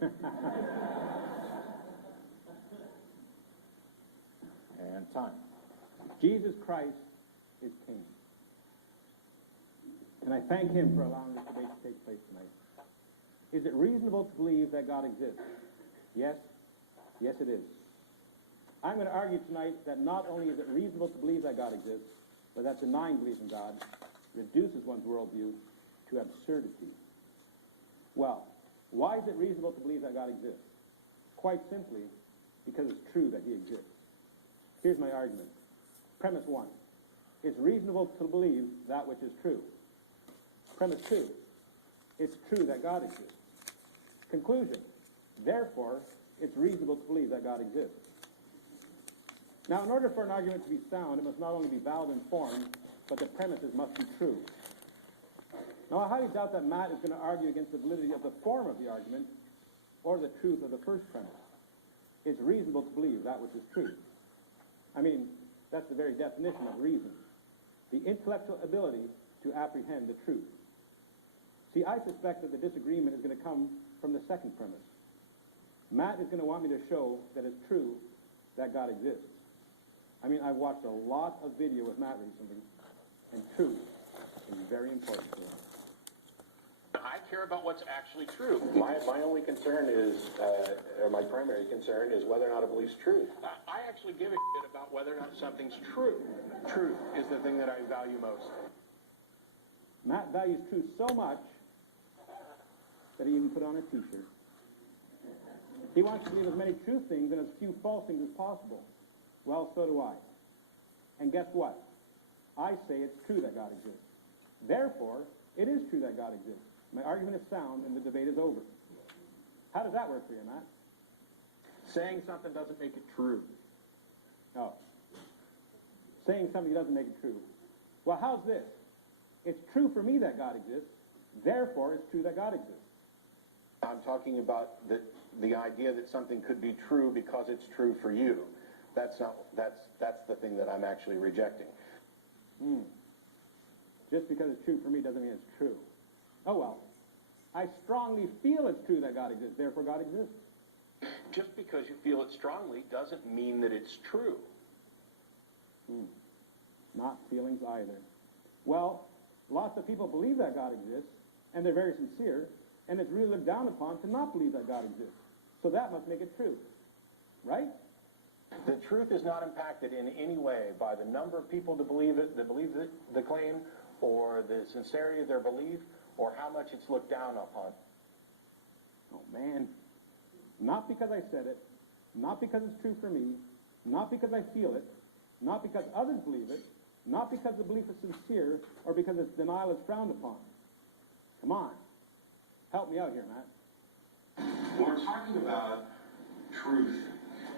And time. Jesus Christ is King. And I thank him for allowing this debate to take place tonight. Is it reasonable to believe that God exists? Yes. Yes, it is. I'm going to argue tonight that not only is it reasonable to believe that God exists, but that denying belief in God reduces one's worldview to absurdity. Well, why is it reasonable to believe that God exists? Quite simply, because it's true that he exists. Here's my argument. Premise 1. It's reasonable to believe that which is true. Premise 2. It's true that God exists. Conclusion. Therefore, it's reasonable to believe that God exists. Now, in order for an argument to be sound, it must not only be valid in form, but the premises must be true. Now, I highly doubt that Matt is going to argue against the validity of the form of the argument or the truth of the first premise. It's reasonable to believe that which is true. I mean, that's the very definition of reason. The intellectual ability to apprehend the truth. See, I suspect that the disagreement is going to come from the second premise. Matt is going to want me to show that it's true that God exists. I mean, I've watched a lot of video with Matt recently, and truth is very important to him. I care about what's actually true. My only concern is, or my primary concern is whether or not it believes truth. I actually give a shit about whether or not something's true. Truth is the thing that I value most. Matt values truth so much that he even put on a t-shirt. He wants to believe as many true things and as few false things as possible. Well, so do I. And guess what? I say it's true that God exists. Therefore, it is true that God exists. My argument is sound and the debate is over. How does that work for you, Matt? Saying something doesn't make it true. Oh. Saying something doesn't make it true. Well, how's this? It's true for me that God exists. Therefore, it's true that God exists. I'm talking about the idea that something could be true because it's true for you. That's the thing that I'm actually rejecting. Just because it's true for me doesn't mean it's true. Oh well. I strongly feel it's true that God exists, therefore God exists. Just because you feel it strongly doesn't mean that it's true. Not feelings either. Well, lots of people believe that God exists, and they're very sincere, and it's really looked down upon to not believe that God exists. So that must make it true. Right? The truth is not impacted in any way by the number of people that believe the claim, or the sincerity of their belief, or how much it's looked down upon. Oh man. Not because I said it, not because it's true for me, not because I feel it, not because others believe it, not because the belief is sincere, or because its denial is frowned upon. Come on. Help me out here, Matt. When we're talking about truth,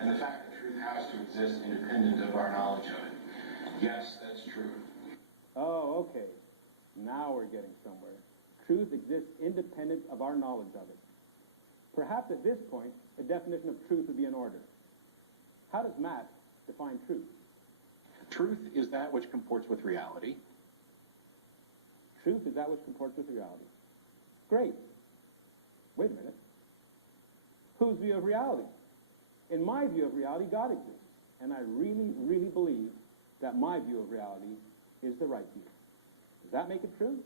and the fact that truth has to exist independent of our knowledge of it, yes, that's true. Oh, okay. Now we're getting somewhere. Truth exists independent of our knowledge of it. Perhaps at this point, a definition of truth would be in order. How does Matt define truth? Truth is that which comports with reality. Truth is that which comports with reality. Great. Wait a minute. Whose view of reality? In my view of reality, God exists. And I really, really believe that my view of reality is the right view. Does that make it true?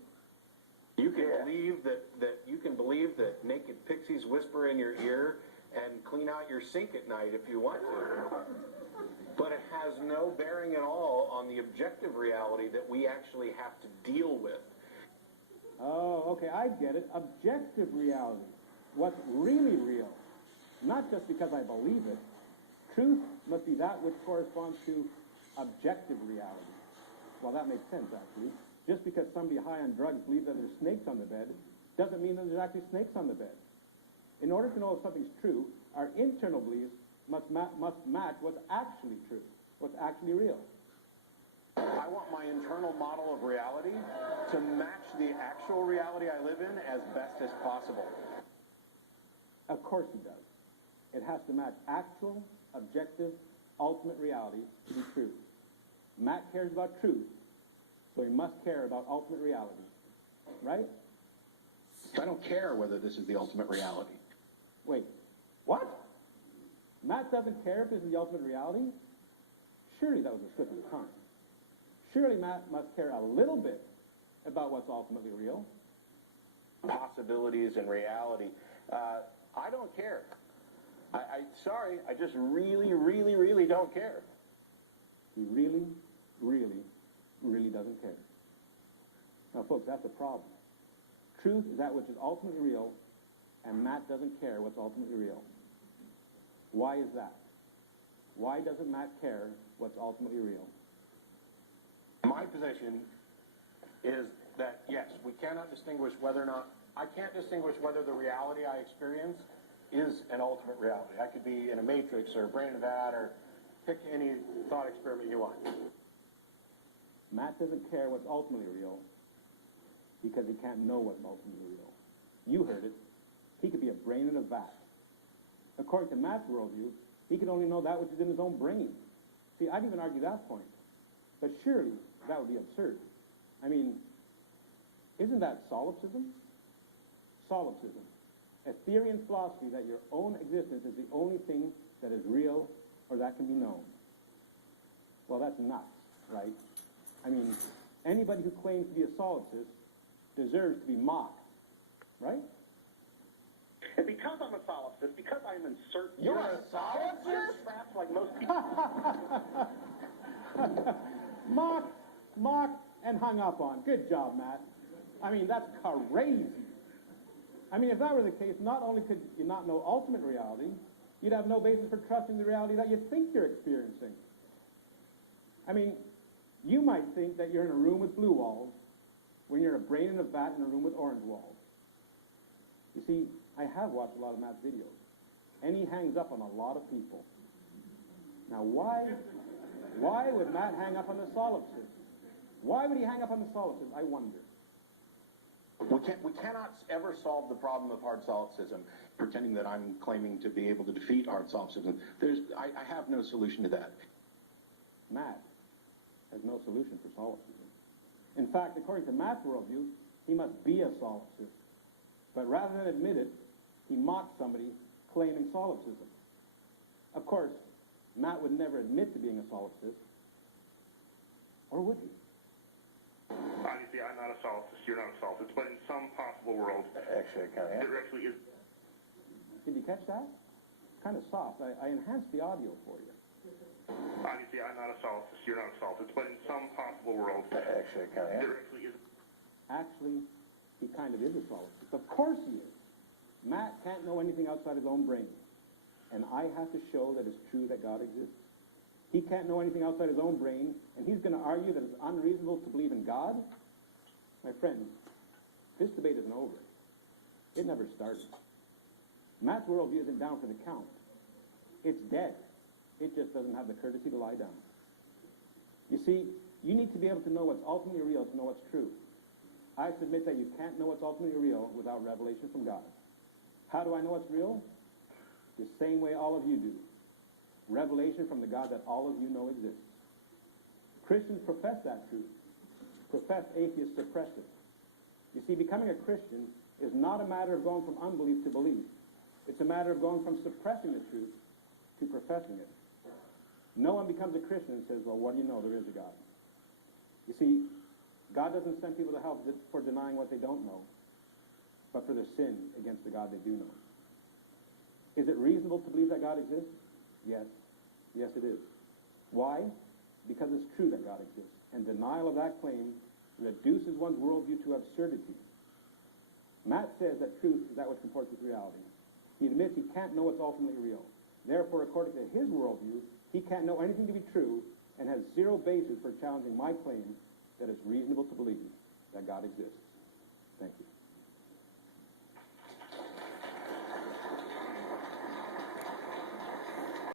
You can believe that naked pixies whisper in your ear and clean out your sink at night if you want to. But it has no bearing at all on the objective reality that we actually have to deal with. Oh, okay, I get it. Objective reality. What's really real. Not just because I believe it. Truth must be that which corresponds to objective reality. Well, that makes sense, actually. Just because somebody high on drugs believes that there's snakes on the bed doesn't mean that there's actually snakes on the bed. In order to know if something's true, our internal beliefs must match what's actually true, what's actually real. I want my internal model of reality to match the actual reality I live in as best as possible. Of course it does. It has to match actual, objective, ultimate reality to be true. Matt cares about truth, so he must care about ultimate reality. Right? I don't care whether this is the ultimate reality. Wait, what? Matt doesn't care if this is the ultimate reality? Surely that was a slip of the tongue. Surely Matt must care a little bit about what's ultimately real. Possibilities and reality. I don't care. Sorry, I just really, really, really don't care. He really, really, really doesn't care. Now, folks, that's a problem. Truth is that which is ultimately real, and Matt doesn't care what's ultimately real. Why is that? Why doesn't Matt care what's ultimately real? My position is that, yes, we cannot distinguish whether or not, I can't distinguish whether the reality I experience is an ultimate reality. I could be in a matrix or a brain of that, or pick any thought experiment you want. Matt doesn't care what's ultimately real because he can't know what's ultimately real. You heard it. He could be a brain in a vat. According to Matt's worldview, he can only know that which is in his own brain. See, I'd even argue that point. But surely that would be absurd. I mean, isn't that solipsism? Solipsism. A theory in philosophy that your own existence is the only thing that is real or that can be known. Well, that's nuts, right? I mean, anybody who claims to be a solipsist deserves to be mocked, right? And because I'm a solipsist, because I'm in certain... You're a solipsist? Trapped like most people. Mocked, and hung up on. Good job, Matt. I mean, that's crazy. I mean, if that were the case, not only could you not know ultimate reality, you'd have no basis for trusting the reality that you think you're experiencing. I mean, you might think that you're in a room with blue walls when you're a brain in a vat in a room with orange walls. You see, I have watched a lot of Matt's videos, and he hangs up on a lot of people. Now, why would Matt hang up on the solipsist? Why would he hang up on the solipsist? I wonder. We cannot ever solve the problem of hard solipsism, pretending that I'm claiming to be able to defeat hard solipsism. I have no solution to that. Matt has no solution for solipsism. In fact, according to Matt's worldview, he must be a solipsist. But rather than admit it, he mocks somebody claiming solipsism. Of course, Matt would never admit to being a solipsist. Or would he? Obviously, I'm not a solipsist, you're not a solipsist, but in some possible world, Actually, I kind of am. there actually is. Did you catch that? It's kind of soft. I enhanced the audio for you. Obviously, I'm not a solipsist, you're not a solipsist, but in some possible world, Actually, I kind of am. there actually is. Actually, he kind of is a solipsist. Of course he is. Matt can't know anything outside his own brain. And I have to show that it's true that God exists. He can't know anything outside his own brain, and he's going to argue that it's unreasonable to believe in God? My friends, this debate isn't over. It never started. Matt's worldview isn't down for the count. It's dead. It just doesn't have the courtesy to lie down. You see, you need to be able to know what's ultimately real to know what's true. I submit that you can't know what's ultimately real without revelation from God. How do I know what's real? The same way all of you do. Revelation from the God that all of you know exists. Christians profess that truth. Professed atheists suppress it. You see, becoming a Christian is not a matter of going from unbelief to belief. It's a matter of going from suppressing the truth to professing it. No one becomes a Christian and says, well, what do you know? There is a God. You see, God doesn't send people to hell for denying what they don't know, but for their sin against the God they do know. Is it reasonable to believe that God exists? Yes. Yes, it is. Why? Because it's true that God exists, and denial of that claim reduces one's worldview to absurdity. Matt says that truth is that which comports with reality. He admits he can't know what's ultimately real. Therefore, according to his worldview, he can't know anything to be true and has zero basis for challenging my claim that it's reasonable to believe that God exists. Thank you.